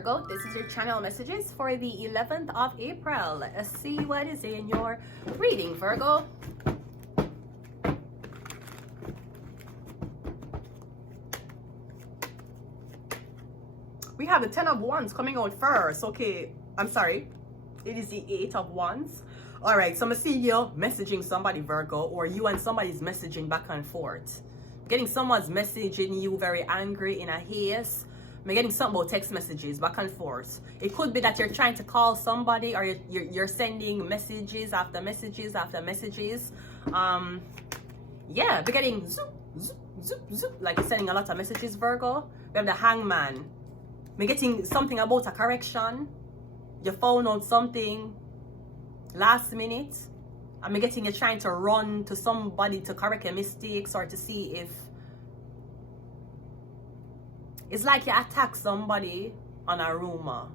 Virgo. This is your channel messages for the 11th of April. Let's see what is in your reading, Virgo. We have the 10 of Wands coming out first. Okay, I'm sorry. It is the 8 of Wands. All right, so I'm going to see you messaging somebody, Virgo, or you and somebody's messaging back and forth. Getting someone's messaging you very angry in a haste. I'm getting something about text messages back and forth. It could be that you're trying to call somebody, or you're sending messages after messages after messages. Yeah, we're getting zoop, zoop, zoop, zoop, like you're sending a lot of messages, Virgo. We have the Hangman. We're getting something about a correction. You found out something last minute. I'm getting you trying to run to somebody to correct your mistakes, or to see if it's like you attack somebody on a rumor,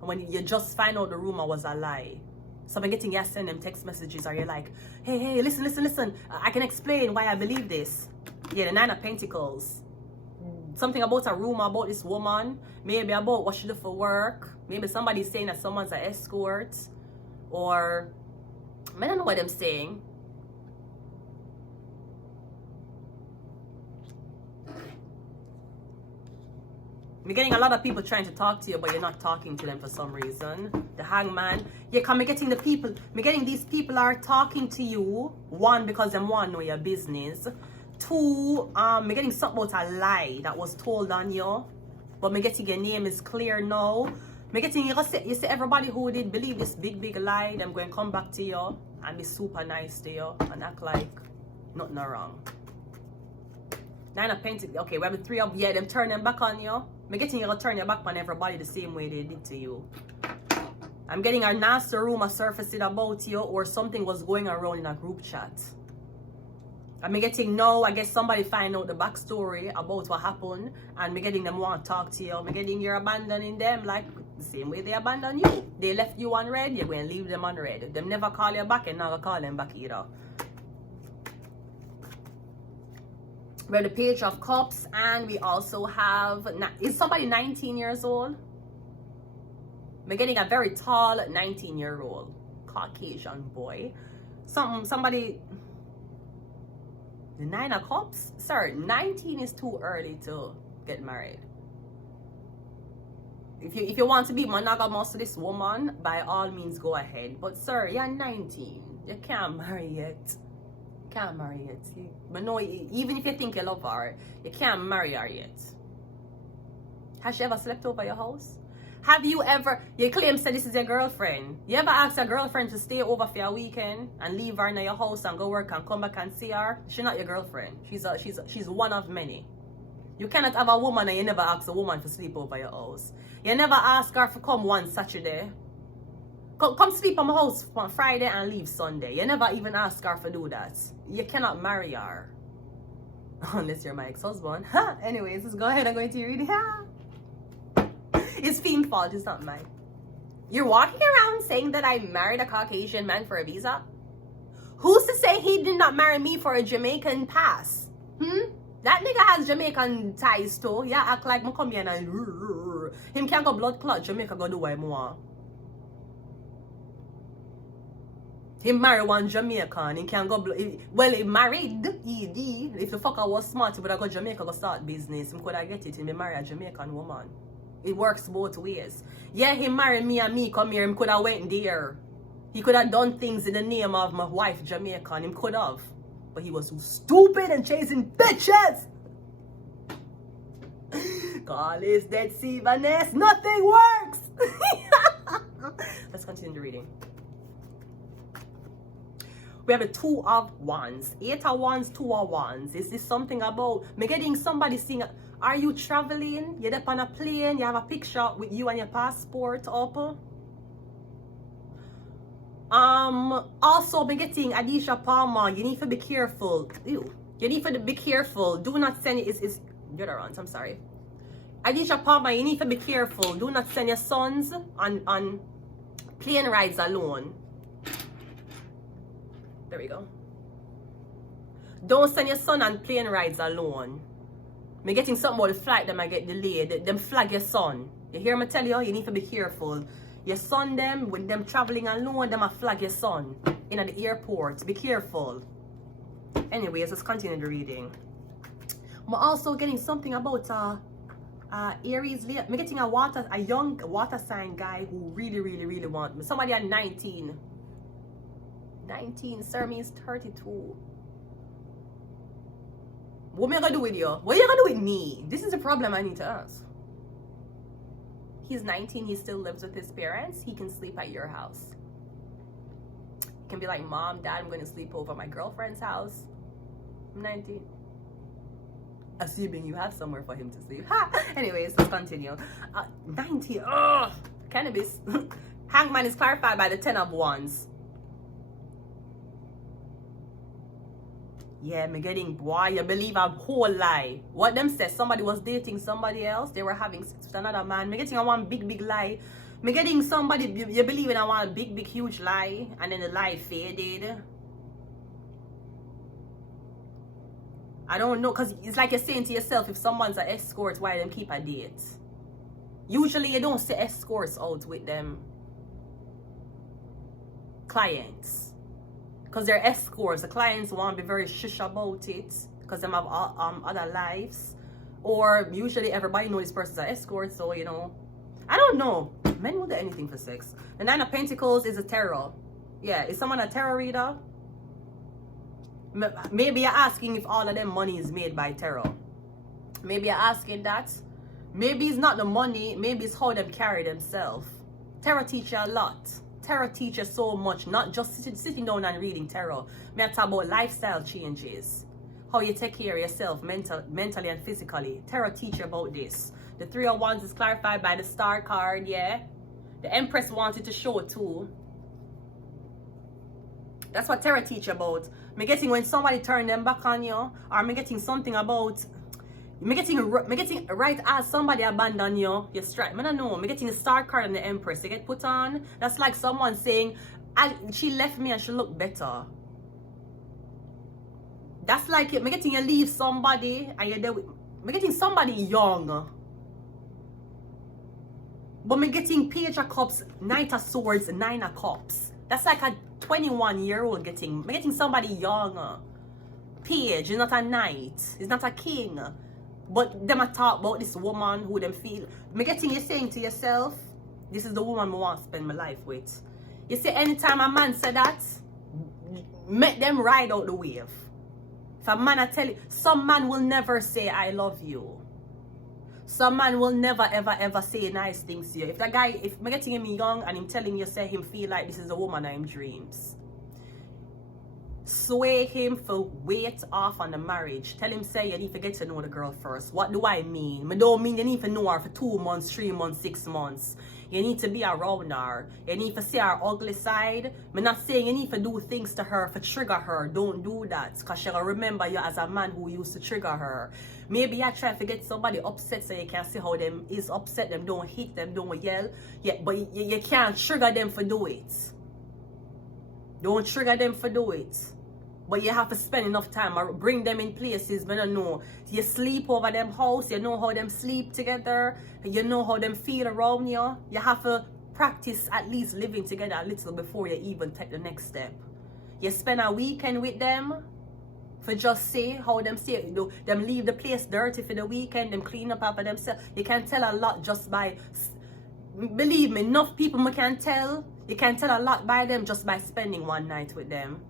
and when you just find out the rumor was a lie. So I'm getting you send them text messages, or you're like, hey, listen, I can explain why I believe this. Yeah, the 9 of Pentacles. Something about a rumor about this woman, maybe about what she do for work. Maybe somebody's saying that someone's an escort, or I don't know what I'm saying. We're getting a lot of people trying to talk to you, but you're not talking to them for some reason. The Hangman. Yeah, come, getting the people. We're getting these people are talking to you. 1, because they want to know your business. 2, we're getting something about a lie that was told on you, but we're getting your name is clear now. We're getting you see everybody who did believe this big lie, them going to come back to you and be super nice to you and act like nothing wrong. 9 of Pentacles. Okay, we have the 3 of, yeah, them turn them back on you. I'm getting you to turn your back on everybody the same way they did to you. I'm getting a nasty rumor surfacing about you, or something was going around in a group chat. I'm getting no, I guess somebody find out the backstory about what happened, and me getting them want to talk to you. I'm getting you're abandoning them like the same way they abandon you. They left you unread, you're going to leave them unread. Them never call you back, and never call them back either. We have the Page of Cups, and we also have, is somebody 19 years old? We're getting a very tall 19-year-old Caucasian boy. Somebody, the 9 of Cups? Sir, 19 is too early to get married. If you want to be monogamous to this woman, by all means go ahead. But sir, you're 19. You can't marry yet. Can't marry yet. But no, even if you think you love her, you can't marry her yet. Has she ever slept over your house? Have you ever, you claim said this is your girlfriend. You ever ask your girlfriend to stay over for a weekend and leave her in your house and go work and come back and see her? She's not your girlfriend. She's one of many. You cannot have a woman and you never ask a woman to sleep over your house. You never ask her to come one Saturday. Come sleep on my house on Friday and leave Sunday. You never even ask her to do that. You cannot marry her. Unless you're my ex-husband. Anyways, let's go ahead and go into your reading. It's Fiend's fault, it's not mine. You're walking around saying that I married a Caucasian man for a visa? Who's to say he did not marry me for a Jamaican pass? That nigga has Jamaican ties too. Yeah, act like me come here and him can't go blood clot. Jamaica go do what he want. He married one Jamaican. He can't go. Well, he married. If the fucker was smart, he would have go Jamaica go start business. He could have get it. He marry a Jamaican woman. It works both ways. Yeah, he married me and me come here. He could have went there. He could have done things in the name of my wife Jamaican. He could have, but he was so stupid and chasing bitches. Call is deceiverness. Nothing works. Let's continue the reading. We have the 2 of Wands, 8 of Wands, 2 of Wands. Is this something about me getting somebody saying, are you traveling? You're up on a plane, you have a picture with you and your passport up. Also me getting Adisha Palmer, you need to be careful. Ew. You need to be careful. Do not send it. It's the other ones, I'm sorry. Adisha Palmer, you need to be careful. Do not send your sons on plane rides alone. There we go. Don't send your son on plane rides alone. Me getting something about the flight that might get delayed. Them flag your son. You hear me tell you? You need to be careful. Your son them, with them traveling alone, them a flag your son in at the airport. Be careful. Anyways, let's continue the reading. I'm also getting something about Aries. I'm getting a young water sign guy who really want me. Somebody at 19. 19, sir, means 32. What am I gonna do with you? What are you gonna do with me? This is the problem I need to ask. He's 19, he still lives with his parents. He can sleep at your house. He can be like, Mom, Dad, I'm gonna sleep over at my girlfriend's house. I'm 19. Assuming you have somewhere for him to sleep. Anyways, let's continue. 19. Ugh. Cannabis. Hangman is clarified by the 10 of Wands. Yeah, me getting, boy, you believe a whole lie. What them says, somebody was dating somebody else. They were having sex with another man. Me getting a one big lie. Me getting somebody, you believe in a one big huge lie. And then the lie faded. I don't know, because it's like you're saying to yourself, if someone's an escort, why them keep a date? Usually you don't see escorts out with them clients. Because they're escorts. The clients want to be very shush about it, because they have other lives. Or usually everybody knows this person's an escort, so you know. I don't know. Men will do anything for sex. The 9 of Pentacles is a tarot. Yeah, is someone a tarot reader? Maybe you're asking if all of them money is made by tarot. Maybe you're asking that. Maybe it's not the money. Maybe it's how them carry themselves. Tarot teach you a lot. Tarot teach you so much. Not just sitting down and reading tarot. Me I talk about lifestyle changes. How you take care of yourself mentally and physically. Tarot teach you about this. The 3 of Wands is clarified by the Star card, yeah. The Empress wanted to show too. That's what tarot teach you about. Me getting when somebody turn them back on you, or me getting something about me getting right as somebody abandon you, you strike. I don't know. Me getting the Star card and the Empress. You get put on. That's like someone saying, she left me and she looked better. That's like it. Me getting you leave somebody and you're there with me getting somebody young. But me getting Page of Cups, Knight of Swords, 9 of Cups. That's like a 21-year-old getting somebody young. Page is not a knight. It's not a king. But them a talk about this woman who them feel. Me getting you saying to yourself, this is the woman I want to spend my life with. You see, anytime a man say that, make them ride out the wave. If a man I tell you, some man will never say I love you. Some man will never ever say nice things to you. If that guy, if me getting him young and him telling you say him feel like this is the woman of him dreams, sway him for wait off on the marriage. Tell him say you need to get to know the girl first. What do I mean? I don't mean you need to know her for 2 months, 3 months, 6 months. You need to be around her. You need to see her ugly side. I'm not saying you need to do things to her for trigger her. Don't do that. Because she'll remember you as a man who used to trigger her. Maybe I try to get somebody upset so you can see how them is upset. Them don't hit them, don't yell. Yeah, but you can't trigger them for do it. Don't trigger them for do it. But you have to spend enough time or bring them in places. But I know you sleep over them house. You know how them sleep together. You know how them feel around you. You have to practice at least living together a little before you even take the next step. You spend a weekend with them. For just say how them say, you know, them leave the place dirty for the weekend. Them clean up after themselves. You can tell a lot just by, believe me, enough people can tell. You can tell a lot by them just by spending one night with them.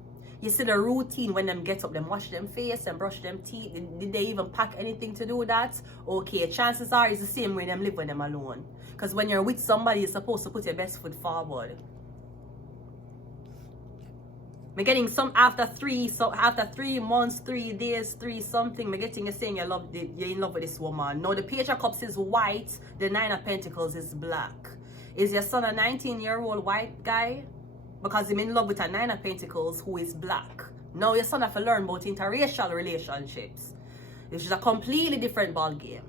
You see the routine when them get up, them wash them face and brush them teeth. Did they even pack anything to do that? Okay, chances are it's the same way them live when them alone. Because when you're with somebody, you're supposed to put your best foot forward. I'm getting some after 3 months, 3 days, 3 something. I'm getting you saying you're in love with this woman. Now the Page of Cups is white, the 9 of Pentacles is black. Is your son a 19-year-old white guy? Because he's in love with a 9 of Pentacles who is black. Now your son have to learn about interracial relationships. This is a completely different ball game.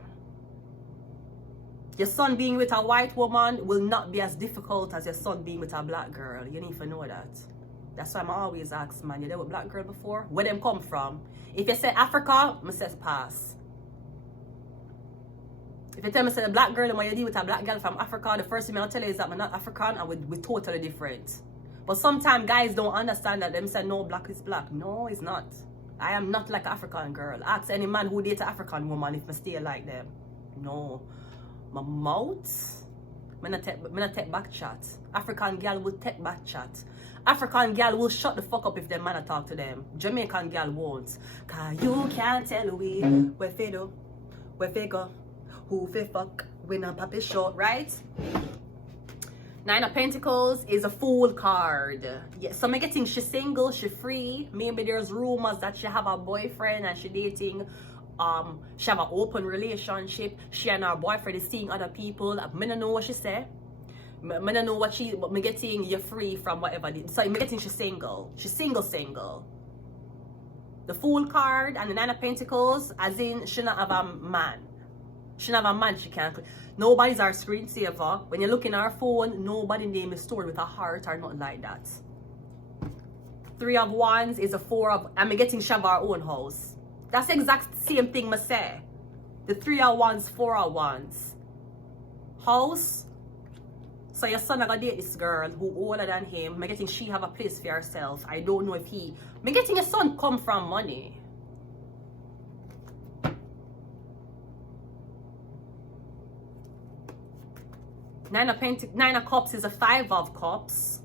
Your son being with a white woman will not be as difficult as your son being with a black girl. You need to know that. That's why I'm always ask, man, you there with black girl before? Where them come from? If you say Africa, I says pass. If you tell me say the black girl and when you deal with a black girl from Africa, the first thing I'll tell you is that I'm not African and we're totally different. But sometimes guys don't understand that them say no, black is black. No, it's not. I am not like an African girl. Ask any man who dates an African woman if I stay like them. No. My mouth, I not take back chat. African girl will take back chat. African girl will shut the fuck up if them man talk to them. Jamaican girl won't. Cause you can't tell we where fi do, where fi go, who fi fuck, we not papi short, right? Nine of Pentacles is a Fool card. Yeah, so I'm getting she single, she free. Maybe there's rumors that she have a boyfriend and she dating. She have an open relationship. She and her boyfriend is seeing other people. I don't know what she say. I don't know what she. But me getting you free from whatever. So I'm getting she single. She's single. The Fool card and the Nine of Pentacles, as in she not have a man. She not have a man. She can't. Nobody's our screensaver. When you look in our phone, nobody name is stored with a heart or nothing like that. Three of Wands is a Four of. I'm getting she have our own house. That's the exact same thing I say. The Three of Wands, Four of Wands. House. So your son gonna date this girl who older than him. I'm getting she have a place for herself. I don't know if he. I'm getting your son come from money. Nine of Cups is a Five of Cups.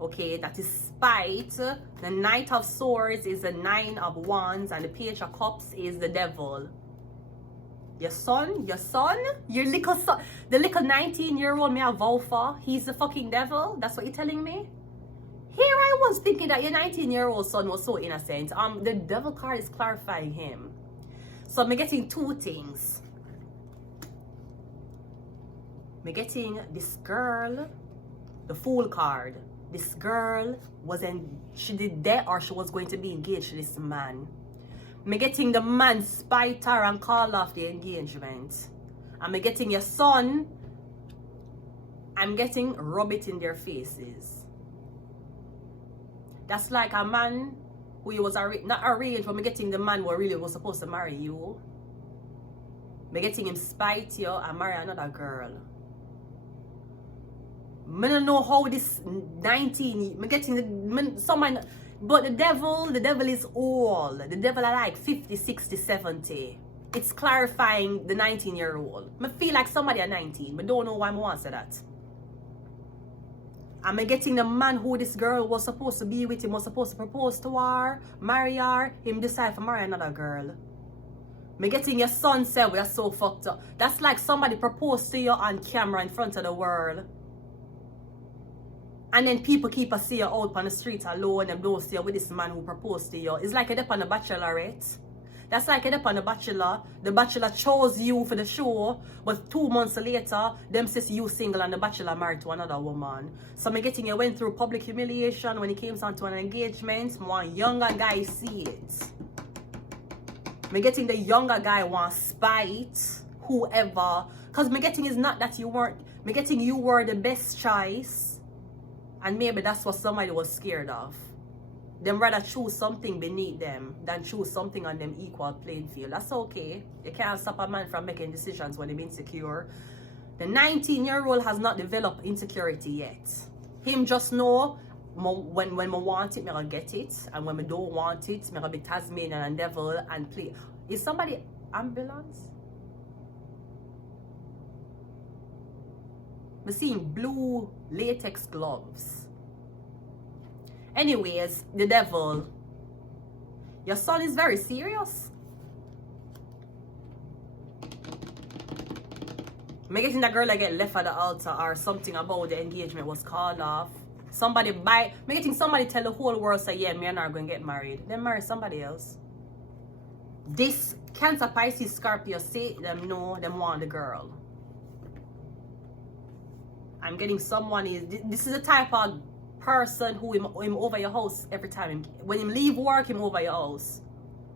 Okay, that is spite. The Knight of Swords is the Nine of Wands, and the Page of Cups is the Devil. Your son, your little son, the little 19-year-old me I vow for, he's the fucking devil. That's what you're telling me. Here I was thinking that your 19-year-old son was so innocent. The Devil card is clarifying him. So I'm getting two things. I'm getting this girl, the Fool card. This girl she did that or she was going to be engaged to this man. I'm getting the man spite her and call off the engagement. I'm getting your son. I'm getting rub it in their faces. That's like a man who you was not arranged, but I'm getting the man who really was supposed to marry you. I'm getting him spite you and marry another girl. I don't know how this 19, I'm getting someone, but the devil is old. The devil are like 50, 60, 70. It's clarifying the 19-year-old. I feel like somebody at 19, but don't know why I want to say that. I'm getting the man who this girl was supposed to be with, him was supposed to propose to her, marry her, him decide to marry another girl. I'm getting your son say, we are so fucked up. That's like somebody proposed to you on camera in front of the world. And then people keep a see you out on the street alone and don't see you with this man who proposed to you. It's like a dip on the Bachelorette. That's like a dip on the Bachelor. The Bachelor chose you for the show, but 2 months later, them says you single and the Bachelor married to another woman. So I'm getting you went through public humiliation when it came down to an engagement. One younger guy see it. I'm getting the younger guy want spite whoever. Because I'm getting is not that you weren't. I'm getting you were the best choice. And maybe that's what somebody was scared of. Them rather choose something beneath them than choose something on them equal playing field. That's okay. You can't stop a man from making decisions when they're insecure. The 19-year-old has not developed insecurity yet. Him just know when I want it, I'm gonna get it. And when I don't want it, I'm gonna be Tasmanian and devil and play. Is somebody ambulance? I'm seeing blue latex gloves. Anyways, the devil. Your son is very serious. I'm getting that girl that get left at the altar or something about the engagement was called off. Somebody I'm getting somebody tell the whole world say, yeah, me and her are going to get married. Then marry somebody else. This Cancer, Pisces, Scorpio say them no, them want the girl. I'm getting someone this is the type of person who him over your house every time. When him leave work, him over your house.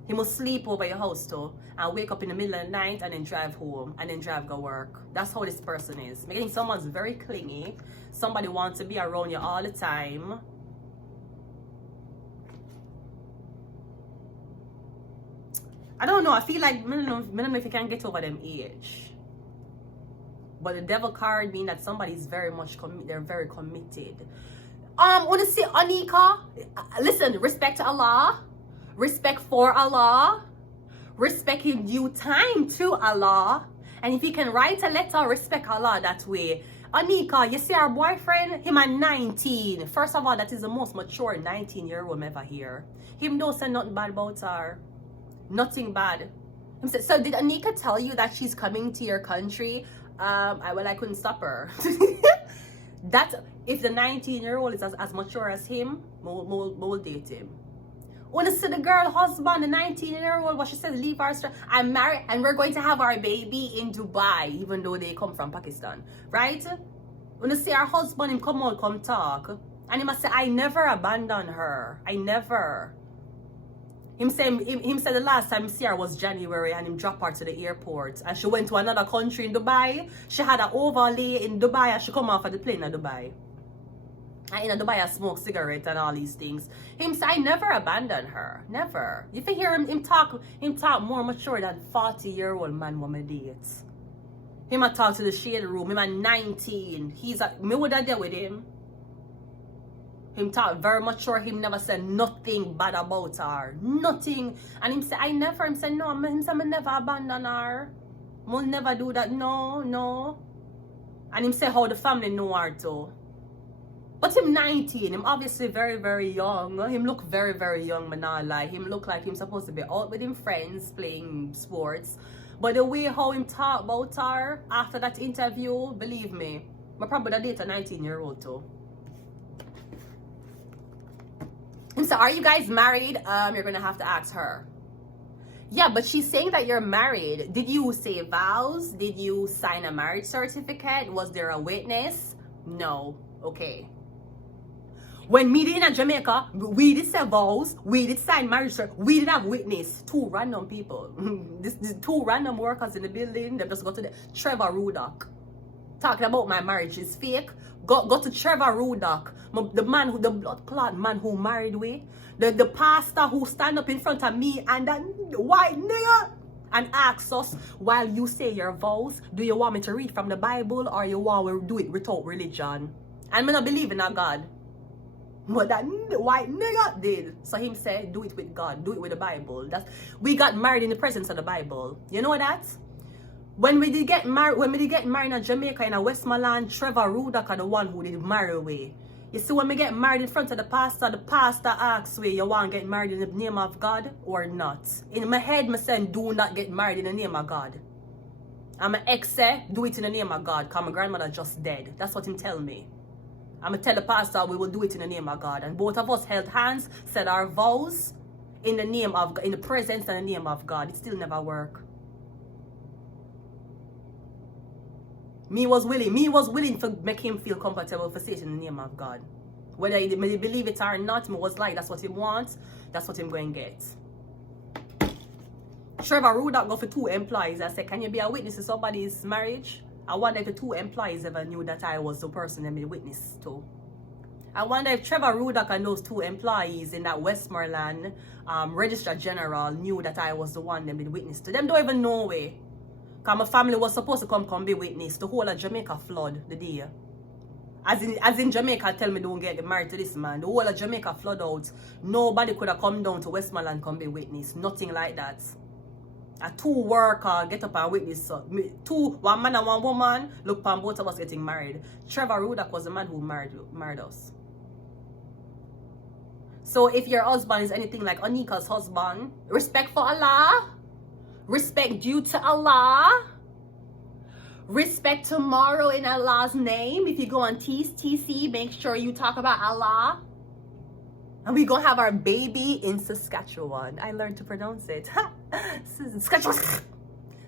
He must sleep over your house too and wake up in the middle of the night and then drive home and then drive go work. That's how this person is. I'm getting someone's very clingy. Somebody wants to be around you all the time. I don't know. I feel like I don't know if you can get over them age. But the devil card mean that somebody's very much they're very committed. Wanna say Anika? Listen, respect to Allah, respect for Allah, respect in due time to Allah. And if you can write a letter, respect Allah that way. Anika, you see our boyfriend, him at 19. First of all, that is the most mature 19-year-old ever here. Him don't say nothing bad about her. Nothing bad. Him said, so did Anika tell you that she's coming to your country? I couldn't stop her. That if the 19-year-old is as mature as him, we'll date him. Wanna see the girl husband, the 19-year-old, what she says, leave our I'm married and we're going to have our baby in Dubai, even though they come from Pakistan, right? Wanna see our husband, him come on, come talk. And he must say, I never abandoned her. I never. Him said the last time he see her was January and him drop her to the airport. And she went to another country in Dubai. She had an overlay in Dubai and she come off of the plane in Dubai. And in Dubai I smoke cigarettes and all these things. Him say I never abandoned her. Never. You can hear him talk more mature than 40-year-old man woman dates. Him a talk to the shade room. Him at 19. Me would have dealt with him. Him talk very mature. Him never said nothing bad about her. Nothing. And him say, I never. Him say, no. Him say, I never abandon her. I'll never do that. No. And him say how the family know her too. But him 19. Him obviously very, very young. Him look very, very young, but not lie. Him look like him supposed to be out with him friends playing sports. But the way how him talk about her after that interview, believe me, I probably date a 19-year-old too. And so, are you guys married? You're gonna have to ask her. Yeah, but she's saying that you're married. Did you say vows? Did you sign a marriage certificate? Was there a witness? No. Okay. When me did in Jamaica, we did say vows, we did sign marriage certificate, we did have witness. Two random people. this two random workers in the building. They just got to the Trevor Rudock. Talking about my marriage is fake. Go to Trevor Rudock, the blood clot man who married me, the pastor who stand up in front of me and that white nigga and asks us, while you say your vows, do you want me to read from the Bible or you want to do it without religion? And me not believe in a God. But that white nigga did. So him said, do it with God, do it with the Bible. We got married in the presence of the Bible. You know that? When we did get married in Jamaica in a Westmoreland, Trevor Rudock are the one who did marry away. You see, when we get married in front of the pastor asks me, you want to get married in the name of God or not? In my head, I said, do not get married in the name of God. And my ex said, do it in the name of God, because my grandmother just dead. That's what him tell me. I'm going to tell the pastor we will do it in the name of God. And both of us held hands, said our vows in the presence and the name of God. It still never worked. Me was willing to make him feel comfortable for saying in the name of God. Whether he believe it or not, me was like, that's what he wants, that's what him going to get. Trevor Rudock go for 2 employees. I said, can you be a witness to somebody's marriage? I wonder if the 2 employees ever knew that I was the person they made witness to. I wonder if Trevor Rudock and those 2 employees in that Westmoreland Registrar General knew that I was the one they made witness to. Them don't even know way. Because my family was supposed to come be witness. The whole of Jamaica flood the day. As in Jamaica tell me don't get married to this man. The whole of Jamaica flood out. Nobody could have come down to Westmoreland come be witness. Nothing like that. A 2 worker get up and witness. One man and one woman. Look upon both of us getting married. Trevor Rudock was the man who married us. So if your husband is anything like Anika's husband, respect for Allah. Respect due to Allah. Respect tomorrow in Allah's name. If you go on TC, make sure you talk about Allah. And we're going to have our baby in Saskatchewan. I learned to pronounce it.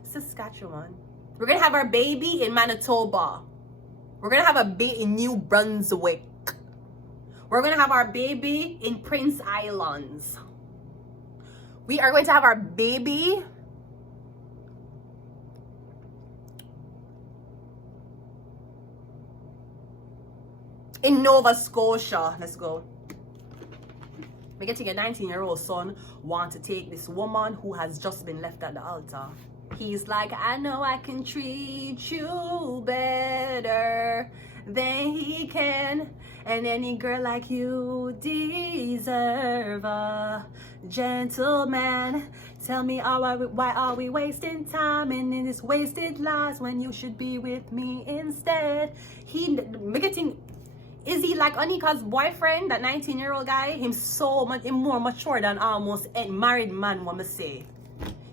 Saskatchewan. We're going to have our baby in Manitoba. We're going to have a baby in New Brunswick. We're going to have our baby in Prince Islands. We are going to have our baby in Nova Scotia. Let's go. We're getting a 19-year-old son want to take this woman who has just been left at the altar. He's like, I know I can treat you better than he can. And any girl like you deserve a gentleman. Tell me, why are we wasting time and in this wasted lives when you should be with me instead? Is he like Anika's boyfriend, that 19-year-old guy? Him more mature than almost a married man, want to say.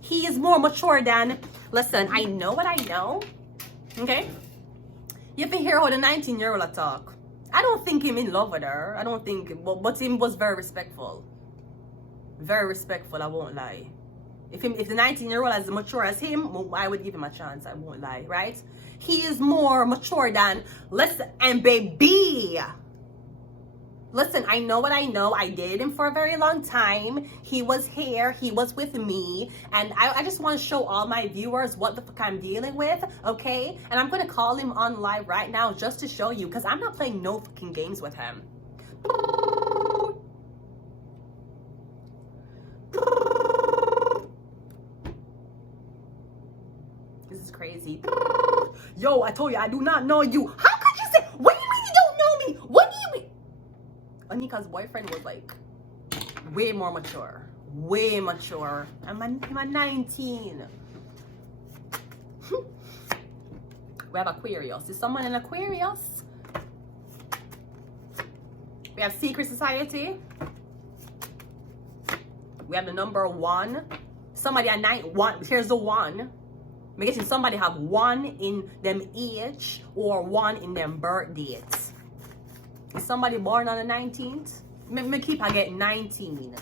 He is more mature than, listen, I know what I know, okay? You have to hear how the 19-year-old talk. I don't think him in love with her. I don't think, but him was very respectful. Very respectful, I won't lie. If the 19-year-old is as mature as him, I would give him a chance, I won't lie, right? He is more mature than, listen, and baby. Listen, I know what I know. I dated him for a very long time. He was here. He was with me. And I just want to show all my viewers what the fuck I'm dealing with, okay? And I'm going to call him on live right now just to show you, because I'm not playing no fucking games with him. This is crazy. Yo, I told you, I do not know you. How could you say, what do you mean you don't know me? What do you mean? Anika's boyfriend was like way more mature. Way mature. I'm 19. We have Aquarius. Is someone in Aquarius? We have Secret Society. We have the number 1. Somebody at 1. Here's the 1. I'm guessing somebody have 1 in them age or 1 in them birth dates. Is somebody born on the 19th? Me keep I get 19.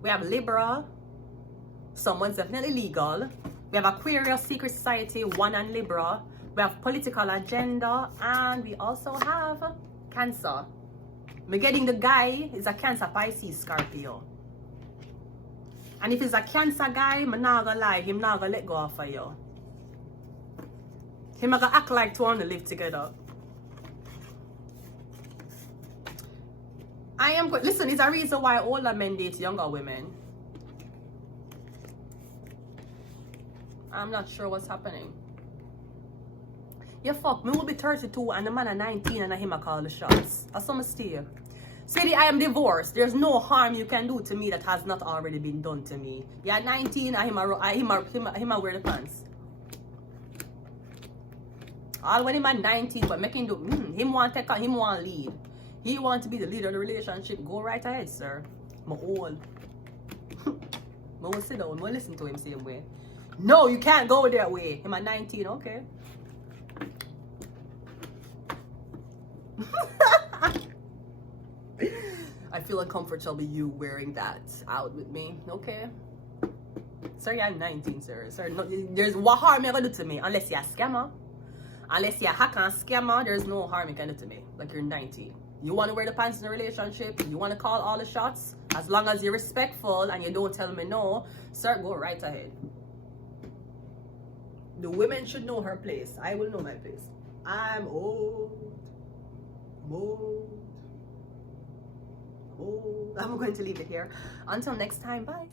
We have Libra. Someone's definitely legal. We have Aquarius, Secret Society, 1 and Libra. We have political agenda, and we also have Cancer. Me getting the guy is a Cancer, Pisces, Scorpio. And if it's a Cancer guy, I'm not gonna lie, him not gonna let go of you. Him not gonna act like to want to live together. I am good. Listen, it's a reason why older men date younger women. I'm not sure what's happening. Yeah, fuck, me will be 32 and the man at 19 and him I call the shots. That's some mistake. Sadie, I am divorced. There's no harm you can do to me that has not already been done to me. Yeah, 19 and him I wear the pants. All when him at 19, but making do him want to take him want lead. He want to be the leader of the relationship. Go right ahead, sir. I'm old. I won't sit down. I won't listen to him same way. No, you can't go that way. Him at 19, okay. I feel uncomfortable you wearing that out with me, okay? Sir, you're 19, sir. Sir, no, there's what harm you gonna do to me unless you're a scammer. Unless you're a hacker and scammer, there's no harm you can do to me. Like you're 19. You want to wear the pants in a relationship, you want to call all the shots, as long as you're respectful and you don't tell me no, sir, go right ahead. The women should know her place. I will know my place. I'm old. I'm going to leave it here. Until next time, bye.